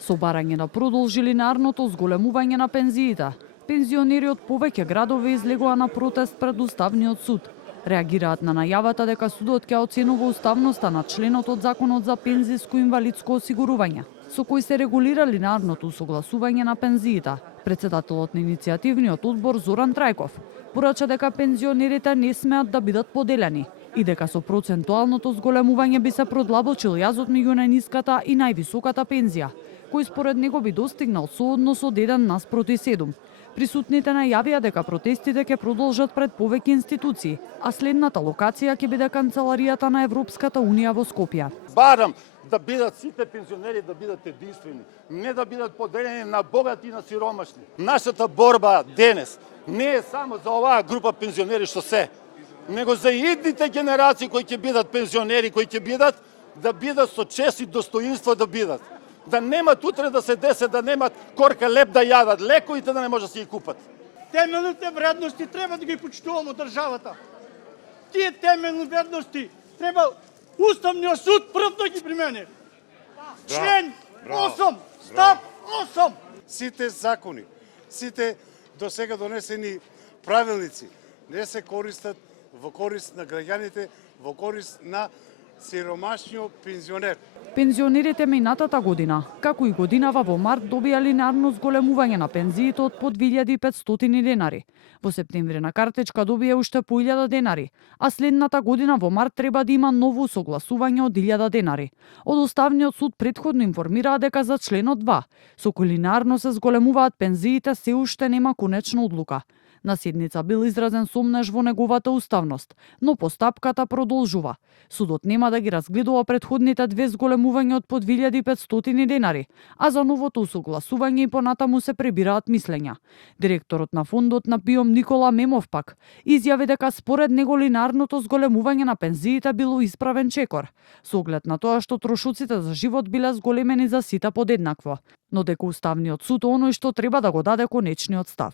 Со барање да продолжи линеарното зголемување на пензиите, пензионери од повеќе градови излегоа на протест пред Уставниот суд. Реагираат на најавата дека судот ќе оценува уставноста на членот од Законот за пензиско и инвалидско осигурување, со кој се регулира линеарното усогласување на пензиите. Председателот на иницијативниот одбор Зоран Трајков порача дека пензионерите не смеат да бидат поделени и дека со процентуалното зголемување би се продлабочил јазот меѓу најниската и највисоката пензија, кој според него би достигнал со однос од 1:7. Присутните најавија дека протестите ќе продолжат пред повеќе институции, а следната локација ќе биде канцеларијата на Европската унија во Скопје. Барам да бидат сите пензионери да бидат единствени, не да бидат поделени на богати и на сиромашни. Нашата борба денес не е само за оваа група пензионери што се, него за идните генерации кои ќе бидат пензионери, кои ќе бидат да бидат со чест и достоинство да бидат. Да немат утре да се десе, да немат корка леп да јадат, лековите да не може да си ги купат. Темелните вредности треба да ги почитуваме од државата. Тие темелни вредности треба Уставниот суд прв да ги примени. Член 8, став 8. Сите закони, сите досега донесени правилници не се користат во корист на граѓаните, во корист на сиромашниот пензионер. Пензионерите минатата година, како и годинава во март, добија линеарно зголемување на пензиите од по 2500 денари. Во септември на картечка добија уште по 1000 денари, а следната година во март треба да има ново согласување од 1000 денари. Од Уставниот суд претходно информираа дека за членот 2, со кој линеарно се зголемуваат пензиите, се уште нема конечна одлука. На седница бил изразен сомнеж во неговата уставност, но постапката продолжува. Судот нема да ги разгледува претходните две зголемувања од по 2500 денари, а за новото усогласување и понатаму се пребираат мислења. Директорот на фондот на ПИОМ Никола Мемов пак изјави дека според него линеарното зголемување на пензиите било исправен чекор, со оглед на тоа што трошоците за живот биле зголемени за сите подеднакво, но дека Уставниот суд оној што треба да го даде конечниот став.